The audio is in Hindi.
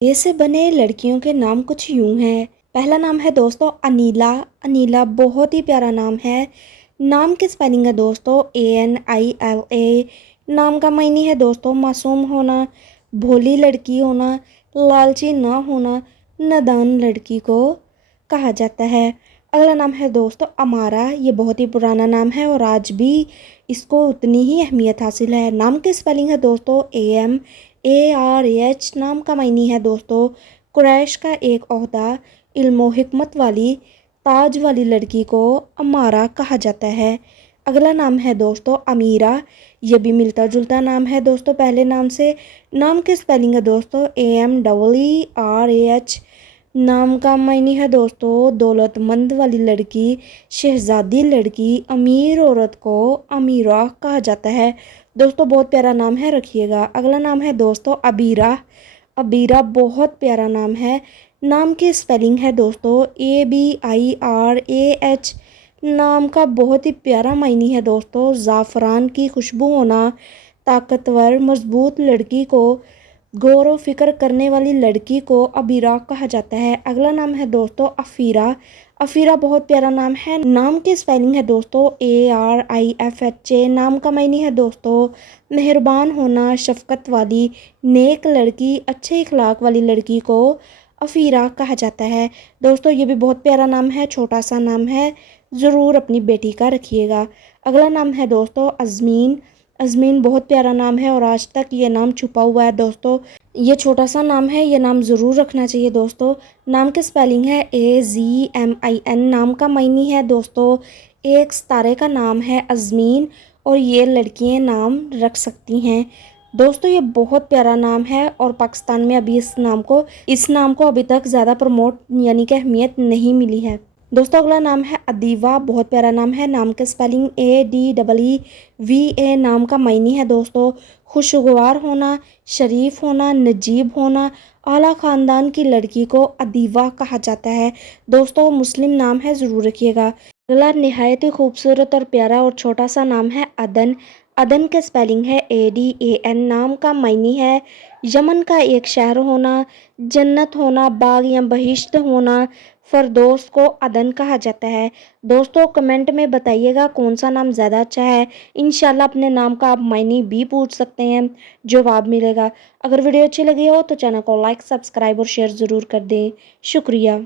ए से बने लड़कियों के नाम कुछ यूं हैं। पहला नाम है दोस्तों अनीला। अनीला बहुत ही प्यारा नाम है। नाम की स्पेलिंग है दोस्तों ANILA। नाम का मायने है दोस्तों मासूम होना, भोली लड़की होना, लालची ना होना, नादान लड़की को कहा जाता है। अगला नाम है दोस्तों अमारा। ये बहुत ही पुराना नाम है और आज भी इसको उतनी ही अहमियत हासिल है। नाम की स्पेलिंग है दोस्तों AMARAH। नाम का मायने है दोस्तों कुरैश का एक ओहदा, इल्मो हिकमत वाली, ताज वाली लड़की को अमारा कहा जाता है। अगला नाम है दोस्तों अमीरा। ये भी मिलता जुलता नाम है दोस्तों पहले नाम से। नाम की स्पेलिंग है दोस्तों AMEERAH। नाम का मायने है दोस्तों दौलतमंद वाली लड़की, शहजादी लड़की, अमीर औरत को अमीरा कहा जाता है। दोस्तों बहुत प्यारा नाम है, रखिएगा। अगला नाम है दोस्तों अबीरा। अबीरा बहुत प्यारा नाम है। नाम की स्पेलिंग है दोस्तों ABIRAH। नाम का बहुत ही प्यारा मायने है दोस्तों ज़ाफ़रान की खुशबू होना, ताकतवर मजबूत लड़की को, गौर व फिक्र करने वाली लड़की को अबीरा कहा जाता है। अगला नाम है दोस्तों अफ़ीरा। अफ़ीरा बहुत प्यारा नाम है। नाम की स्पेलिंग है दोस्तों ARIFHA। नाम का मायने है दोस्तों मेहरबान होना, शफ़क़त वाली, नेक लड़की, अच्छे इखलाक वाली लड़की को अफ़ीरा कहा जाता है। दोस्तों ये भी बहुत प्यारा नाम है, छोटा सा नाम है, ज़रूर अपनी बेटी का रखिएगा। अगला नाम है दोस्तों अज़मीन। अज़मीन बहुत प्यारा नाम है और आज तक ये नाम छुपा हुआ है दोस्तों। ये छोटा सा नाम है, ये नाम ज़रूर रखना चाहिए दोस्तों। नाम की स्पेलिंग है AZMIN। नाम का मायने है दोस्तों एक सितारे का नाम है अज़मीन और ये लड़कियां नाम रख सकती हैं। दोस्तों ये बहुत प्यारा नाम है और पाकिस्तान में अभी इस नाम को अभी तक ज़्यादा प्रमोट यानी कि अहमियत नहीं मिली है। दोस्तों अगला नाम है अदीवा। बहुत प्यारा नाम है। नाम के स्पेलिंग ADEEVA। नाम का मायने है दोस्तों खुशगवार होना, शरीफ होना, नजीब होना, आला ख़ानदान की लड़की को अदीवा कहा जाता है। दोस्तों मुस्लिम नाम है, ज़रूर रखिएगा। अगला नहायत ही खूबसूरत और प्यारा और छोटा सा नाम है अदन। अदन के स्पेलिंग है ADAN। नाम का मायने है यमन का एक शहर होना, जन्नत होना, बाग या बहिश्त होना। फ़रदौस को अदन कहा जाता है। दोस्तों कमेंट में बताइएगा कौन सा नाम ज़्यादा अच्छा है। इंशाल्लाह अपने नाम का आप मायने भी पूछ सकते हैं, जवाब मिलेगा। अगर वीडियो अच्छी लगी हो तो चैनल को लाइक, सब्सक्राइब और शेयर ज़रूर कर दें। शुक्रिया।